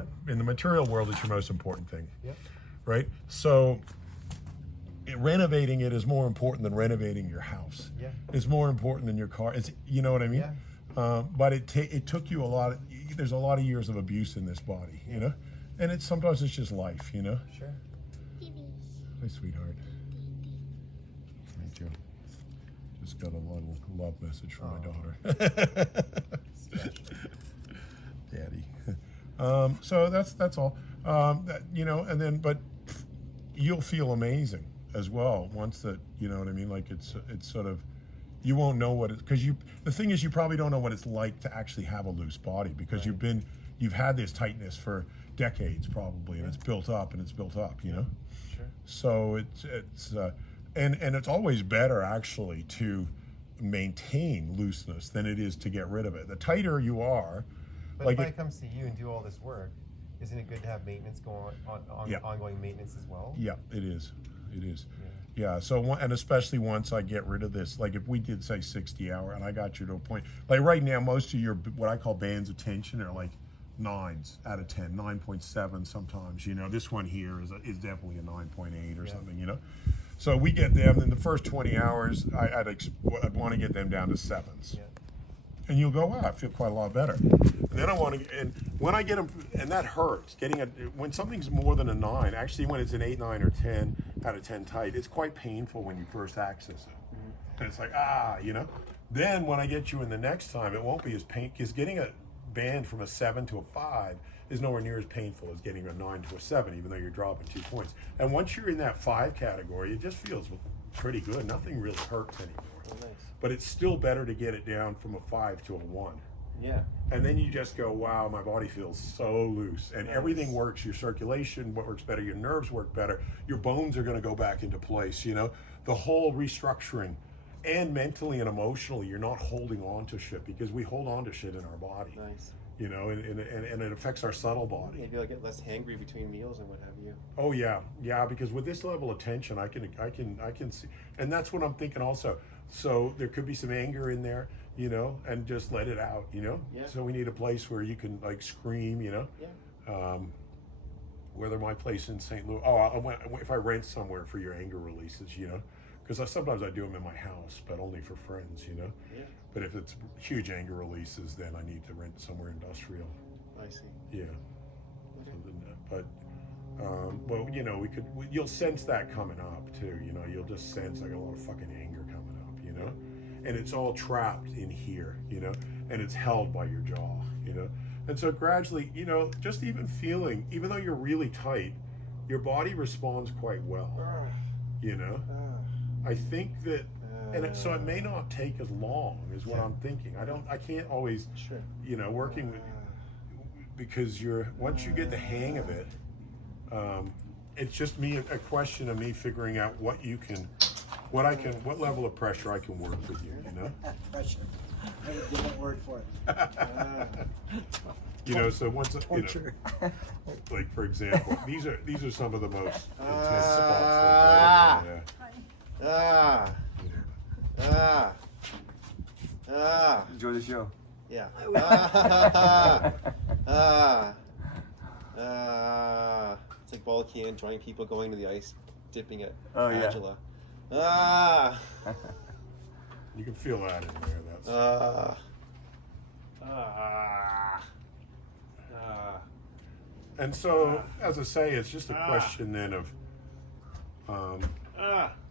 right? In the material world, it's your most important thing, Yeah. right? So renovating it is more important than renovating your house. Yeah. It's more important than your car. It's, you know what I mean? Yeah. But it took you a lot of, there's a lot of years of abuse in this body, you know? And sometimes it's just life, you know? Sure. Hi, sweetheart. Thank you. Just got a little love message from my daughter. Daddy. So that's all. You know, and then, but you'll feel amazing as well once that, you know what I mean? Like it's sort of, you won't know what it, because the thing is, you probably don't know what it's like to actually have a loose body, because you've had this tightness for decades probably, and it's built up and it's built up, you know? Sure. So and it's always better actually to maintain looseness than it is to get rid of it. The tighter you are, But like if I come see you and do all this work, isn't it good to have maintenance going on Yeah. ongoing maintenance as well? yeah, it is. It is. Yeah. Yeah, so, and especially once I get rid of this, like if we did say 60 hour and I got you to a point, like right now, most of your, what I call bands of tension are like 9s out of 10, 9.7 sometimes, you know. This one here is definitely a 9.8 or something, you know. So we get them in the first 20 hours, I'd want to get them down to 7s. Yeah. And you'll go, wow, I feel quite a lot better. And then I want to, and when I get them, and that hurts, when something's more than a 9, actually when it's an 8, 9, or 10 out of 10 tight, it's quite painful when you first access it. And it's like, you know. Then when I get you in the next time, it won't be as painful, because getting a band from a 7 to a 5 is nowhere near as painful as getting a 9 to a 7, even though you're dropping 2 points. And once you're in that 5 category, it just feels pretty good. Nothing really hurts anymore. Oh, nice. But it's still better to get it down from a 5 to a 1. Yeah. And then you just go, wow, my body feels so loose. And everything works. Your circulation works better. Your nerves work better. Your bones are going to go back into place, you know. The whole restructuring. And mentally and emotionally, you're not holding on to shit, because we hold on to shit in our body. Nice. You know, and it affects our subtle body. Maybe I'll get less hangry between meals and what have you. Oh yeah, because with this level of tension, I can see, and that's what I'm thinking also. So there could be some anger in there, you know, and just let it out, you know. Yeah. So we need a place where you can like scream, you know. Yeah. Whether my place in St. Louis, if I rent somewhere for your anger releases, you know, because sometimes I do them in my house, but only for friends, you know. Yeah. But if it's huge anger releases, then I need to rent somewhere industrial. I see. Yeah. Okay. Well, you know, you'll sense that coming up too, you know. You'll just sense like a lot of fucking anger coming up, you know. And it's all trapped in here, you know, and it's held by your jaw, you know. And so gradually, you know, just even feeling, even though you're really tight, your body responds quite well, you know. I think that, so it may not take as long as what I'm thinking. I can't always, you know, working with, because once you get the hang of it, it's just a question of me figuring out what level of pressure I can work with you, you know? Pressure. I have a different word for it. You know, so once, you know, like for example, these are some of the most intense spots. Enjoy the show. Yeah. It's like Balkan enjoying people going to the ice, dipping at Angela. You can feel that in there. And so, as I say, it's just a question then of, there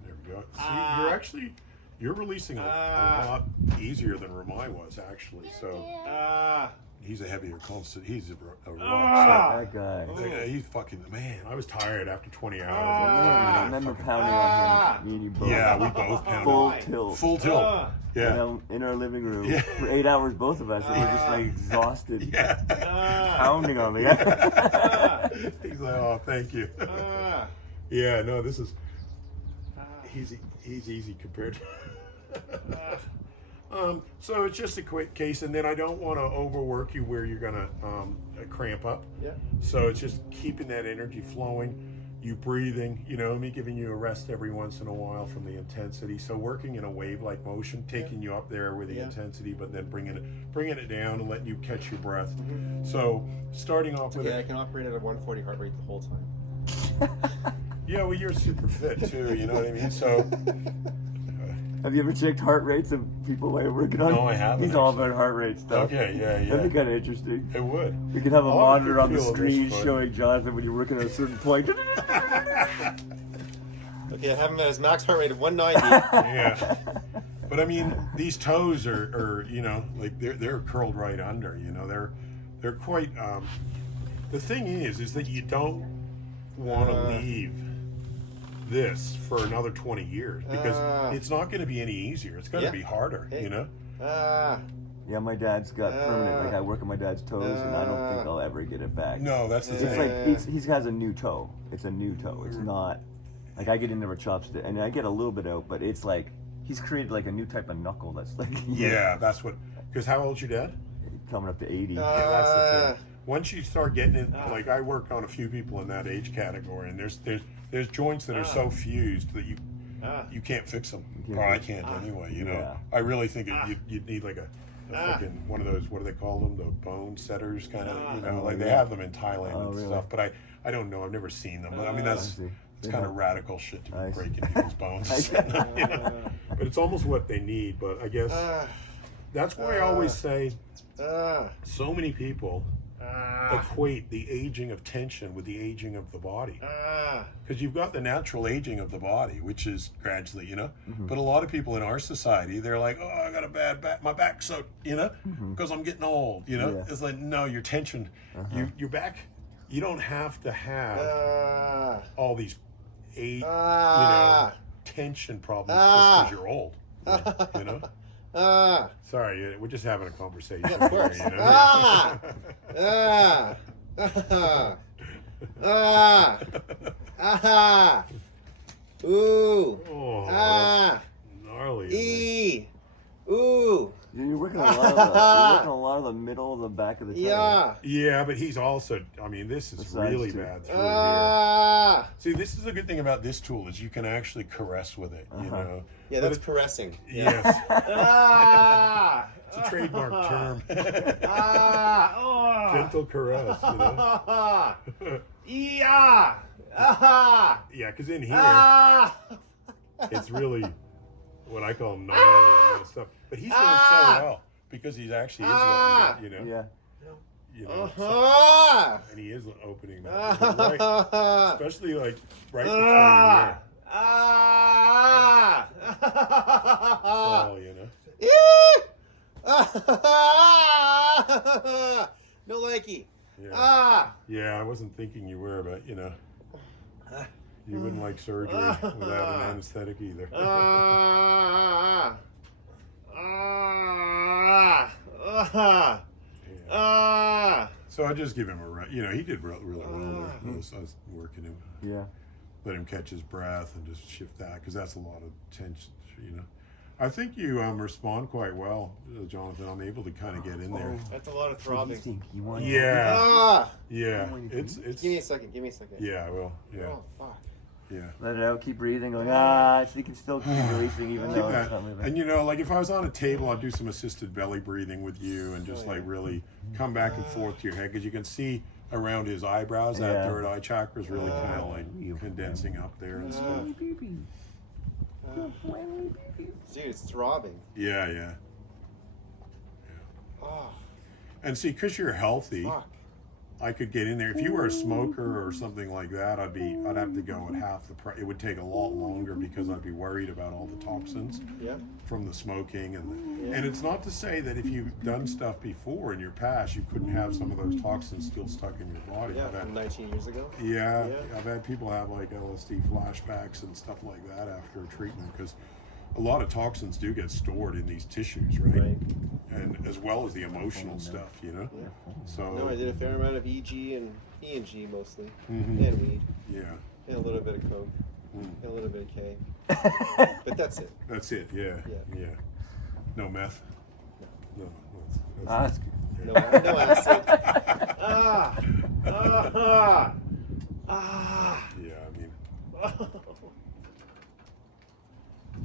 we go. See, you're releasing a lot easier than Ramai was actually. So he's a heavier constant. He's a rock. That guy. He's fucking man. I was tired after 20 hours. I remember pounding on him. Me and you both. Yeah, we both pounded. Full tilt. Yeah. In our living room for 8 hours, both of us, and we're just like exhausted, pounding on me. He's like, oh, thank you. Yeah, no, this is. He's easy compared to. So it's just a quick case, and then I don't want to overwork you where you're gonna cramp up. Yeah. So it's just keeping that energy flowing. you breathing, you know, me giving you a rest every once in a while from the intensity. So working in a wave-like motion, taking you up there with the intensity, but then bringing it down and letting you catch your breath. So starting off with I can operate at a 140 heart rate the whole time. Yeah, well, you're super fit too. You know what I mean? So. Have you ever checked heart rates of people while you're working on? No, I haven't. He's all about heart rate stuff. Okay, yeah. That'd be kind of interesting. It would. We could have a I'll monitor on the feel this screen fun. showing Jonathan when you're working at a certain point. Okay, I have him at his max heart rate of 190. Yeah. But I mean, these toes are you know, like they're curled right under. You know, they're quite. The thing is that you don't want to leave this for another 20 years because it's not going to be any easier. It's going to be harder. Hey. You know. Yeah, my dad's got permanent. Like I work on my dad's toes, and I don't think I'll ever get it back. No, that's the It's thing. like he has a new toe. It's a new toe. It's not like I get in there with chopstick, and I get a little bit out, but it's like he's created like a new type of knuckle that's like Yeah, that's what. Because how old's your dad? coming up to 80. Yeah, that's the thing. Once you start getting it, like I work on a few people in that age category, and there's joints that are so fused that you can't fix them. Or I can't anyway. You know, Yeah. I really think you'd need like a fucking one of those. What do they call them? The bone setters, kind of. You know, like they have them in Thailand and really? stuff. But I don't know. I've never seen them. I mean, that's. see. It's kind of radical shit to I be see. breaking people's bones. You know? But it's almost what they need. But I guess that's why I always say so many people equate the aging of tension with the aging of the body. Because you've got the natural aging of the body, which is gradually, you know. But a lot of people in our society, they're like, oh, I got a bad back, my back's so, you know, because I'm getting old, you know. Yeah. It's like, no, your tension, your back, you don't have to have all these you know, tension problems just because you're old, you know. Sorry, we're just having a conversation. Of course. Here, you know? Ooh. Oh, gnarly. E. Ooh. You're working a lot of the middle of the back of the toe. Yeah. Yeah, but he's also, I mean, this is The sides really too. bad through here. See, this is a good thing about this tool is you can actually caress with it, you know. Yeah, that's caressing. Yes. Ah. It's a trademark term. Oh. Gentle caress, you know. Yeah. Yeah, because in here, it's really what I call gnarly and messed up. But he's doing so well because he's actually is letting it, you know. Yeah. You know, and he is opening that. Right, especially like right between here. So, you know. No likey. Yeah. Yeah, I wasn't thinking you were, but you know. You wouldn't like surgery without an anesthetic either. So I just give him a rest. You know, he did really well there. I was working him, let him catch his breath and just shift that because that's a lot of tension. You know, I think you respond quite well, Jonathan. I'm able to kind of get in there. That's a lot of throbbing. Yeah, yeah. It's. Give me a second. Give me a second. Yeah, I will. Yeah. Oh fuck. Yeah. Let it out, keep breathing, going, so you can still keep releasing even though it's not moving. And you know, like if I was on a table, I'd do some assisted belly breathing with you and just like really come back and forth to your head because you can see around his eyebrows that third eye chakra is really kind of like condensing up there and stuff. Dude, it's throbbing. Yeah. Oh, And see, because you're healthy, fuck. I could get in there. If you were a smoker or something like that, I'd have to go at half the price. It would take a lot longer because I'd be worried about all the toxins from the smoking and it's not to say that if you've done stuff before in your past, you couldn't have some of those toxins still stuck in your body. Yeah, from 19 years ago. Yeah, I've had people have like LSD flashbacks and stuff like that after a treatment because a lot of toxins do get stored in these tissues, right? And as well as the emotional stuff, you know. So No, I did a fair amount of EG and E&G mostly, and weed, and a little bit of coke, and a little bit of K. But that's it. That's it. Yeah. No meth. No. That's good. No acid. Yeah, I mean, I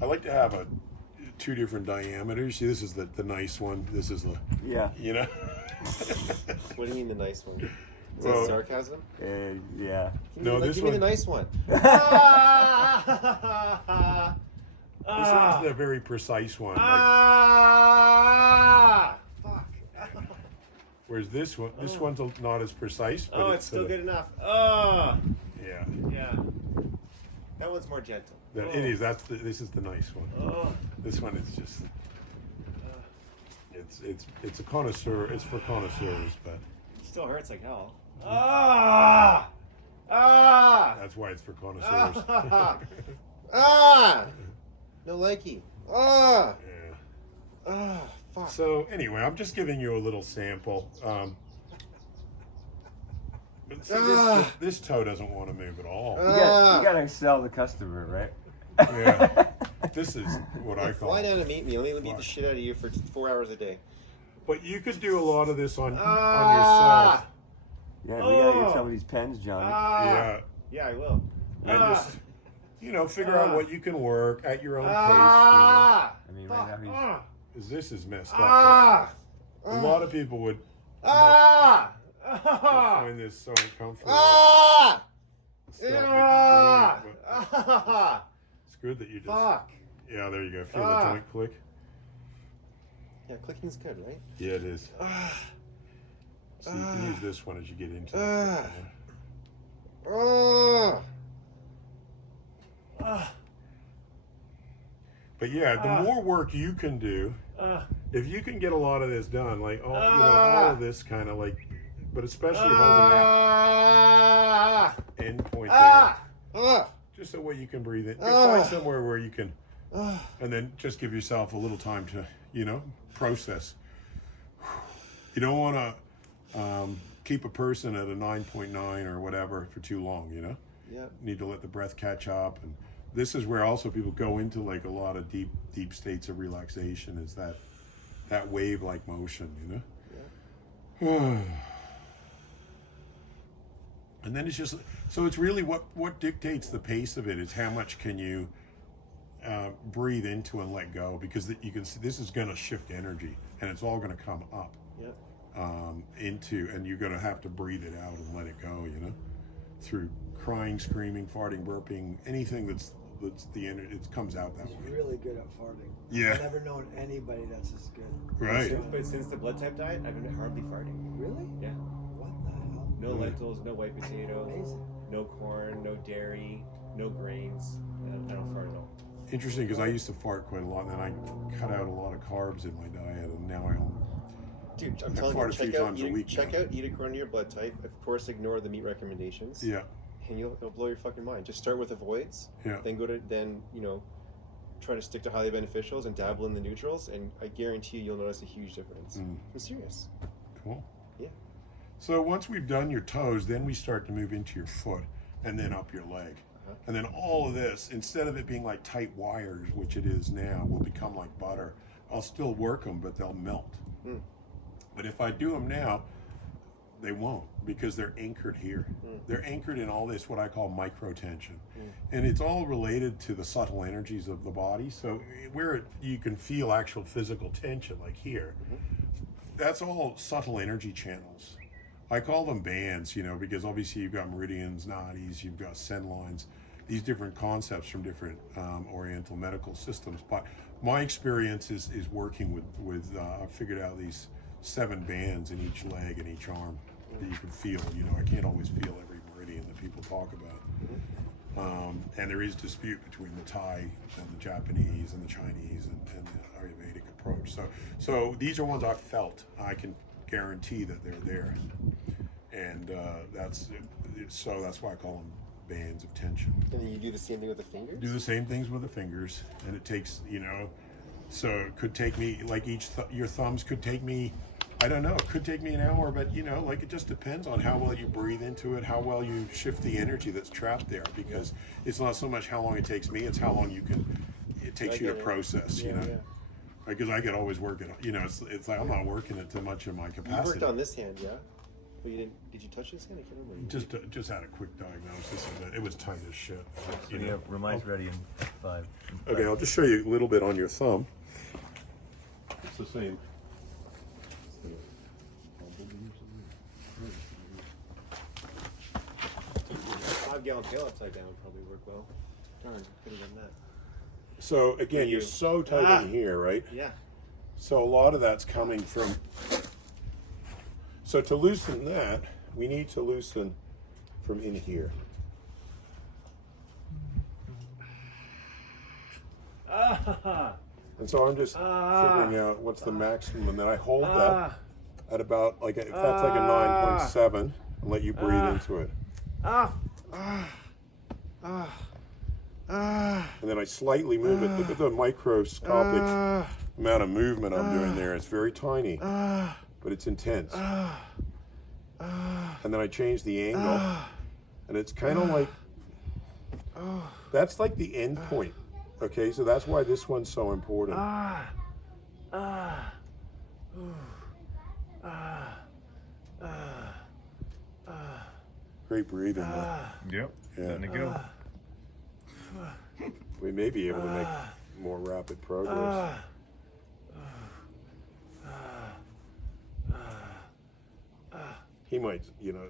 like to have two different diameters. See, this is the nice one. This is the, Yeah. you know. What do you mean the nice one? Is Well, that sarcasm? Yeah. No, this Give me the one- nice one. This one's the very precise one. Like, Fuck. whereas this one's not as precise. But Oh, it's still good enough. Yeah. Yeah. That one's more gentle. It is. This is the nice one. This one is just. It's a connoisseur. It's for connoisseurs, but It still hurts like hell. that's why it's for connoisseurs. No likey. Yeah. Fuck. So anyway, I'm just giving you a little sample. But see, this toe doesn't want to move at all. You gotta sell the customer, right? Yeah. This is what I call. Fly down and meet me. Let me beat the shit out of you for 4 hours a day. But you could do a lot of this on yourself. Yeah, we gotta get some of these pens, John. Yeah. Yeah, I will. And just, figure out what you can work at your own pace. I mean, right now Because this is messed up. A lot of people would find this so uncomfortable. It's good that you just. Fuck. Yeah, there you go. Feel the joint click. Yeah, clicking's good, right? Yeah, it is. So you can use this one as you get into it. But yeah, the more work you can do, if you can get a lot of this done, like all of this kind of like, but especially holding that end point there, just so way you can breathe in. Find somewhere where you can, and then just give yourself a little time to, process. You don't want to keep a person at a 9.9 or whatever for too long, Yeah. Need to let the breath catch up. And this is where also people go into like a lot of deep states of relaxation, is that wave-like motion, And then it's just, so it's really what dictates the pace of it is how much can you breathe into and let go, because you can see this is going to shift energy and it's all going to come up and you're going to have to breathe it out and let it go, through crying, screaming, farting, burping, anything that's the energy, it comes out that He's way. really good at farting. Yeah. I've never known anybody that's as good. Right. But since the blood type diet, I've been hardly farting. Really? Yeah. What the hell? No lentils, no white potatoes, Amazing. no corn, no dairy, no grains. I don't fart at all. Interesting, because I used to fart quite a lot, and then I cut out a lot of carbs in my diet, and now I only. Dude, I'm I telling fart you, a few times a week check now. out, eat according to your blood type. Of course, ignore the meat recommendations. Yeah. And it'll blow your fucking mind. Just start with avoids. Yeah. Then try to stick to highly beneficials and dabble in the neutrals, and I guarantee you'll notice a huge difference. I'm serious. Cool. Yeah. So once we've done your toes, then we start to move into your foot, and then up your leg. And then all of this, instead of it being like tight wires, which it is now, will become like butter. I'll still work them, but they'll melt. But if I do them now, they won't, because they're anchored here. They're anchored in all this, what I call microtension. And it's all related to the subtle energies of the body. So where you can feel actual physical tension, like here, that's all subtle energy channels. I call them bands, because obviously you've got meridians, nadis, you've got sen lines, these different concepts from different Oriental medical systems. But my experience is working with I figured out these 7 bands in each leg and each arm that you can feel. I can't always feel every meridian that people talk about. And there is dispute between the Thai and the Japanese and the Chinese and the Ayurvedic approach. So these are ones I've felt. I can guarantee that they're there. And that's why I call them bands of tension. And then you do the same thing with the fingers? Do the same things with the fingers, and it takes, so it could take me, like your thumbs could take me, I don't know, it could take me an hour, but it just depends on how well you breathe into it, how well you shift the energy that's trapped there, because it's not so much how long it takes me, it's how long it takes you to process, Because I could always work it, it's like I'm not working it to much of my capacity. You worked on this hand, yeah? Well, you didn't. Did you touch this? I can't remember. Just had a quick diagnosis of it. It was tight as shit. So yeah, Remine's ready in 5. Okay, I'll just show you a little bit on your thumb. It's the same. 5-gallon pail upside down probably work well. Darn, could have done that. So again, you're so tight in here, right? Yeah. So a lot of that's coming from. So to loosen that, we need to loosen from in here. And so I'm just figuring out what's the maximum, and then I hold that at about like if that's like a 9.7, and let you breathe into it. And then I slightly move it. Look at the microscopic amount of movement I'm doing there. It's very tiny, but it's intense. And then I change the angle, and it's kind of like, that's like the end point. Okay, so that's why this one's so important. Great breathing. Yep. Yeah. Letting it go. We may be able to make more rapid progress. He might, you know,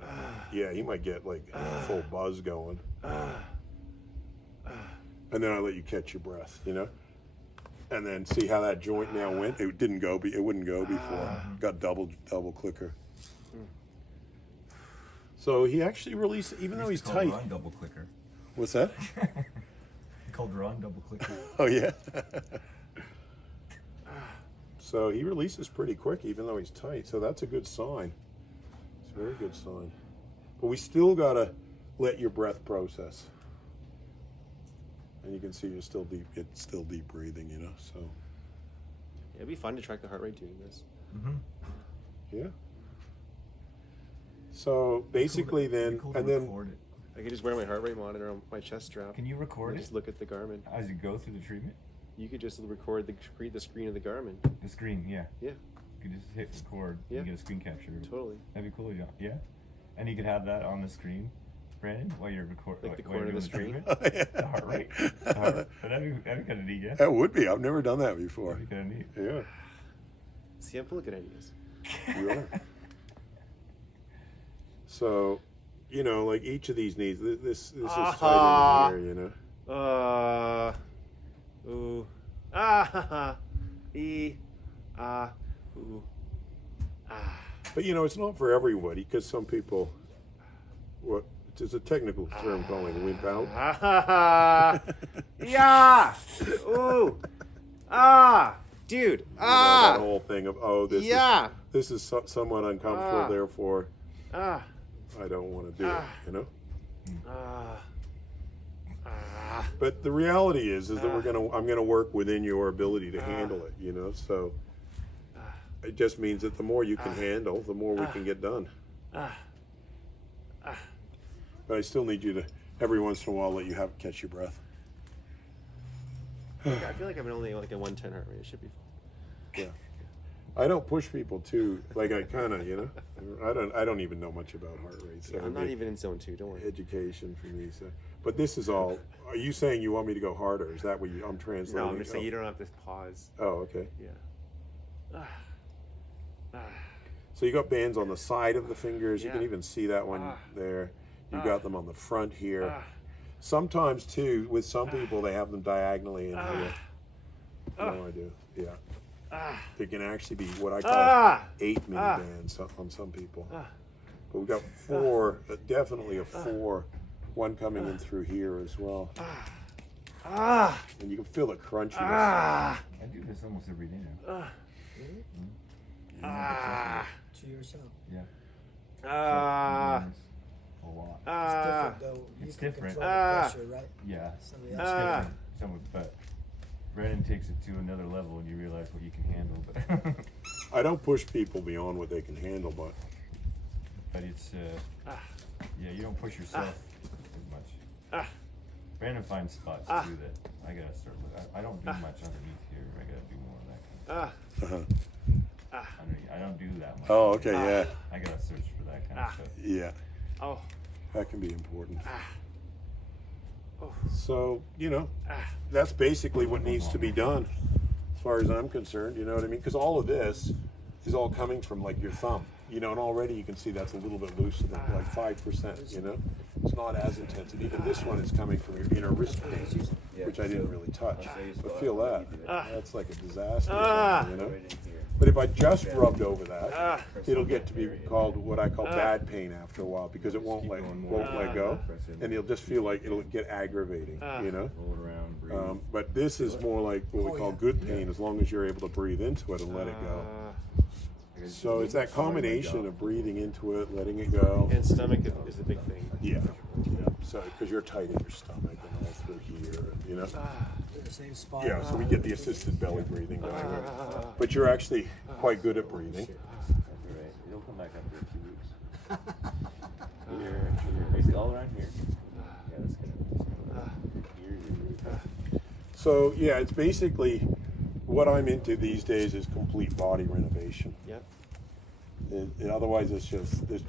yeah, he might get like a full buzz going. And then I let you catch your breath, you know? And then see how that joint now went? It didn't go, it wouldn't go before. Got double clicker. So he actually released, even though he's tight. Ron double clicker. What's that? Called Ron double clicker. Oh yeah. So he releases pretty quick, even though he's tight. So that's a good sign. It's a very good sign. But we still gotta let your breath process. And you can see you're still deep. It's still deep breathing, you know. So Yeah, it'd be fun to track the heart rate doing this. yeah. So basically, then and then I could just wear my heart rate monitor on my chest strap. Can you record and it just look at the Garmin. as you go through the treatment? You could just record the screen of the Garmin. The screen, yeah. Yeah, You could just hit record Yeah. and get a screen capture. totally. That'd be cool, John. Yeah. And you could have that on the screen, Brandon, while you're recording. Like the corner of the screen? The heart rate. The heart rate. That'd be kind of neat, yeah. that would be. I've never done that before. That'd be kind of neat. Yeah, See, I'm full of good ideas. you are. So, you know, like each of these needs. This is tight in here, you know. Ooh. Ooh. But you know, it's not for everybody because some people, what it's a technical term calling wimp out. Yeah. Ooh. Dude. You know, that whole thing of this is somewhat uncomfortable, therefore I don't want to do it. You know. But the reality is that I'm gonna work within your ability to handle it. You know, so it just means that the more you can handle, the more we can get done. But I still need you to every once in a while let you catch your breath. I feel like I'm only like a 110 heart rate. It should be fine. Yeah. I don't push people too. Like I kind of, you know, I don't even know much about heart rates. Yeah, I'm not even in zone 2. Don't worry. Education for me. So. But this is all. Are you saying you want me to go harder? Is that what I'm translating? No, I'm just saying you don't have to pause. Oh, okay. Yeah. So you got bands on the side of the fingers. You Yeah. can even see that one there. You got them on the front here. Sometimes too, with some people, they have them diagonally in here. No, I do. Yeah. There can actually be what I call 8 mini bands on some people. But we've got 4, definitely a 4. One coming in through here as well. And you can feel the crunchiness. I do this almost every day now. To yourself. Yeah. A lot. It's different though. It's You can different. control the pressure, right? Yeah. Somebody It's else different. But Brandon takes it to another level and you realize what you can handle. But I don't push people beyond what they can handle, but it's yeah, you don't push yourself as much. Brandon finds spots too that I gotta start. I don't do much underneath here. I gotta do more of that kind of stuff. underneath. I don't do that much. Oh, okay, yeah, I gotta search for that kind of stuff. yeah. Oh. That can be important. Oh. So, that's basically what needs to be done as far as I'm concerned, you know what I mean? Because all of this is all coming from like your thumb, and already you can see that's a little bit looser than like 5%, It's not as intense. And even this one is coming from your inner wrist pain, which I didn't really touch. But feel that. That's like a disaster, But if I just rubbed over that, it'll get to be called what I call bad pain after a while because it won't let go, and you'll just feel like it'll get aggravating, But this is more like what we call good pain as long as you're able to breathe into it and let it go. So it's that combination of breathing into it, letting it go. And stomach is a big thing. Yeah. So because you're tight in your stomach and all through here, The same spot. Yeah, so we get the assisted belly breathing going. But you're actually quite good at breathing. It'll come back after a few weeks. Here, basically all around here. Yeah, that's good. Here. So yeah, it's basically what I'm into these days is complete body renovation. Yep. And otherwise, it's just there's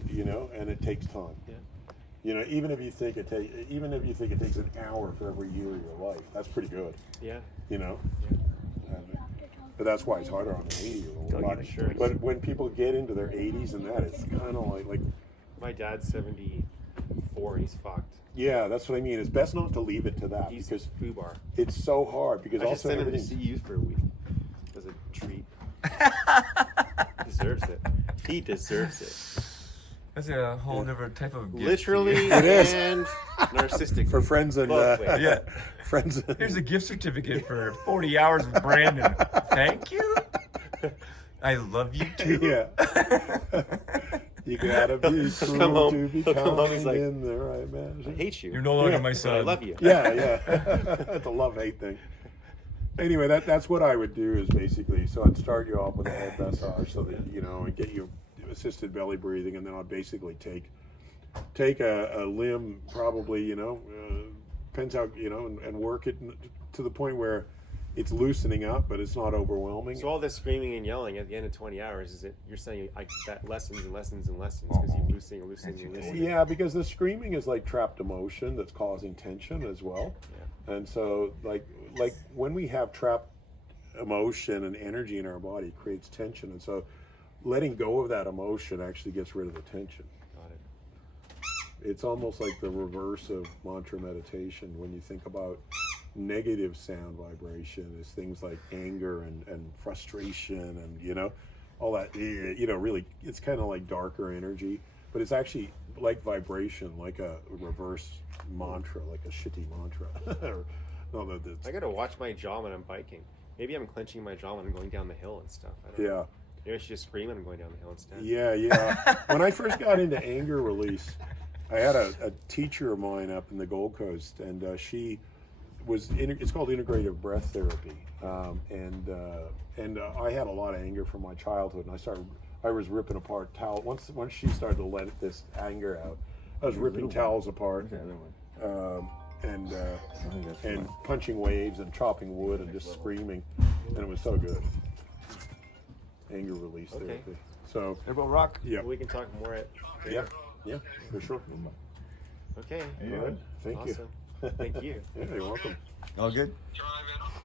and it takes time. Yeah. Even if you think it takes an hour for every year of your life, that's pretty good. Yeah. But that's why it's harder on an 80-year-old. Sure. But when people get into their 80s and that, it's kind of like my dad's 74. He's fucked. Yeah, that's what I mean. It's best not to leave it to that He's because foobar. it's so hard. Because I should also send him to everything. see you for a week as a treat. Deserves it. He deserves it. That's a whole different type of gift. Literally It is. and narcissistic. For friends and Both ways. Yeah. friends. Here's a gift certificate for 40 hours with Brandon. Thank you. I love you too. Yeah. You gotta be Come true home. to be He'll come home, kind he's like, in the right I measure. hate you. You're no longer Yeah. my but son. I love you. Yeah. It's a love-hate thing. Anyway, that's what I would do is basically, so I'd start you off with a head massage so that, and get you assisted belly breathing, and then I'd basically take a limb, probably, depends how, and work it to the point where it's loosening up, but it's not overwhelming. So all this screaming and yelling at the end of 20 hours, is it, you're saying that lessons and lessons and lessons because you're loosening. Yeah, because the screaming is like trapped emotion that's causing tension as well. Yeah. And so like when we have trapped emotion and energy in our body, it creates tension. And so letting go of that emotion actually gets rid of the tension. Got it. It's almost like the reverse of mantra meditation. When you think about negative sound vibration, is things like anger and frustration and all that, really it's kind of like darker energy, but it's actually like vibration, like a reverse mantra, like a shitty mantra. I gotta watch my jaw when I'm biking. Maybe I'm clenching my jaw when I'm going down the hill and stuff. I don't know. Maybe I should just scream when I'm going down the hill instead. Yeah. When I first got into anger release, I had a teacher of mine up in the Gold Coast, and she was it's called integrative breath therapy, and I had a lot of anger from my childhood, and I was ripping apart towels. Once she started to let this anger out, I was ripping towels apart, and punching waves and chopping wood and just screaming, and it was so good. Anger release therapy. So About rock. yeah, We can talk more at. yeah, for sure. Okay. All right, thank you. Awesome. Thank you. Yeah, you're welcome. All good?